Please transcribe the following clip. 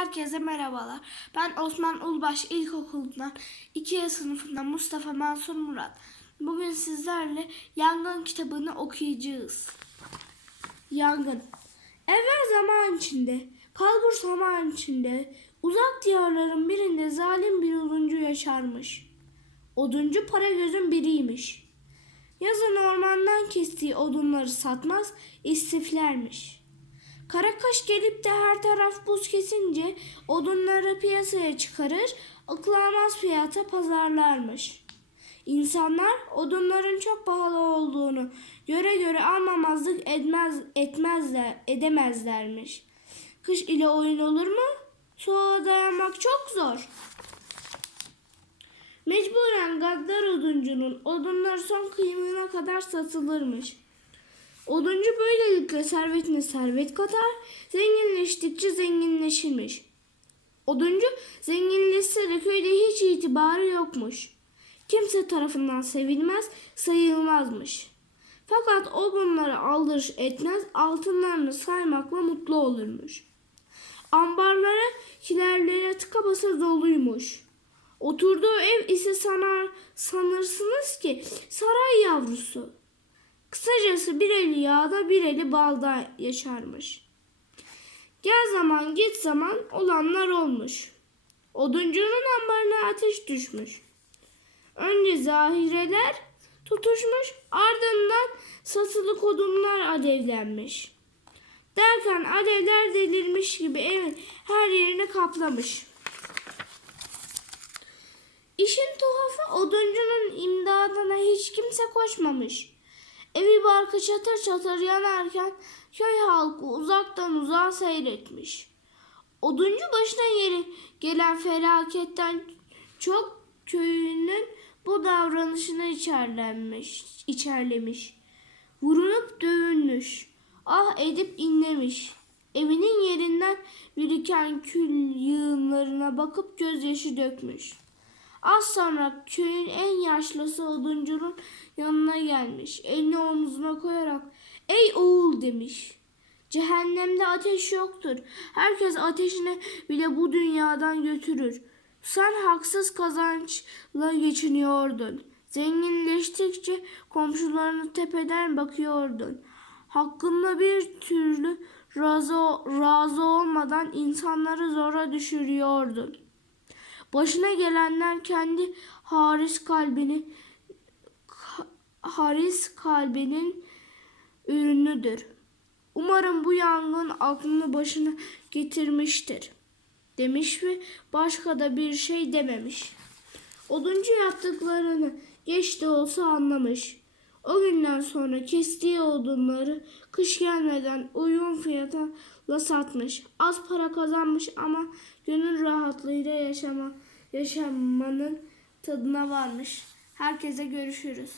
Herkese merhabalar. Ben Osman Ulbaş İlkokulu'ndan 2 sınıfından Mustafa Mansur Murat. Bugün sizlerle Yangın kitabını okuyacağız. Yangın. Evvel zaman içinde, kalbur zaman içinde, uzak diyarların birinde zalim bir oduncu yaşarmış. Oduncu para gözün biriymiş. Yazın ormandan kestiği odunları satmaz, istiflermiş. Karakaş gelip de her taraf buz kesince odunları piyasaya çıkarır, akılamaz fiyata pazarlarmış. İnsanlar odunların çok pahalı olduğunu göre göre almamazlık etmez, etmezler, edemezlermiş. Kış ile oyun olur mu? Soğuğa dayanmak çok zor. Mecburen gaddar oduncunun odunları son kıyımına kadar satılırmış. Oduncu böylelikle servetine servet katar, zenginleştikçe zenginleşirmiş. Oduncu zenginleşse de köyde hiç itibarı yokmuş. Kimse tarafından sevilmez, sayılmazmış. Fakat o bunları aldırış etmez, altınlarını saymakla mutlu olurmuş. Ambarlara, kilerlere tıka basa doluymuş. Oturduğu ev ise sanar, sanırsınız ki saray yavrusu. Kısacası bir eli yağda bir eli balda yaşarmış. Gel zaman git zaman olanlar olmuş. Oduncunun ambarına ateş düşmüş. Önce zahireler tutuşmuş ardından satılık odunlar alevlenmiş. Derken alevler delirmiş gibi evin her yerini kaplamış. İşin tuhafı oduncunun imdadına hiç kimse koşmamış. Evi barkı çatır çatır yanarken köy halkı uzaktan uzağa seyretmiş. Oduncu başına yeri gelen felaketten çok köyünün bu davranışına içerlenmiş, içerlemiş. Vurunup dövünmüş. Ah edip inlemiş. Evinin yerinden biriken kül yığınlarına bakıp gözyaşı dökmüş. Az sonra köyün en yaşlısı oduncunun yanına gelmiş. Elini omzuna koyarak ey oğul demiş. Cehennemde ateş yoktur. Herkes ateşini bile bu dünyadan götürür. Sen haksız kazançla geçiniyordun. Zenginleştikçe komşularını tepeden bakıyordun. Hakkında bir türlü razı, razı olmadan insanları zora düşürüyordun. Başına gelenler kendi haris kalbini haris kalbinin ürünüdür. Umarım bu yangın aklını başına getirmiştir. Demiş ve başka da bir şey dememiş. Oduncu yaptıklarını geç de olsa anlamış. O günden sonra kestiği odunları kış gelmeden uygun fiyata satmış. Az para kazanmış ama gönül rahatlığıyla yaşama, yaşamanın tadına varmış. Herkese görüşürüz.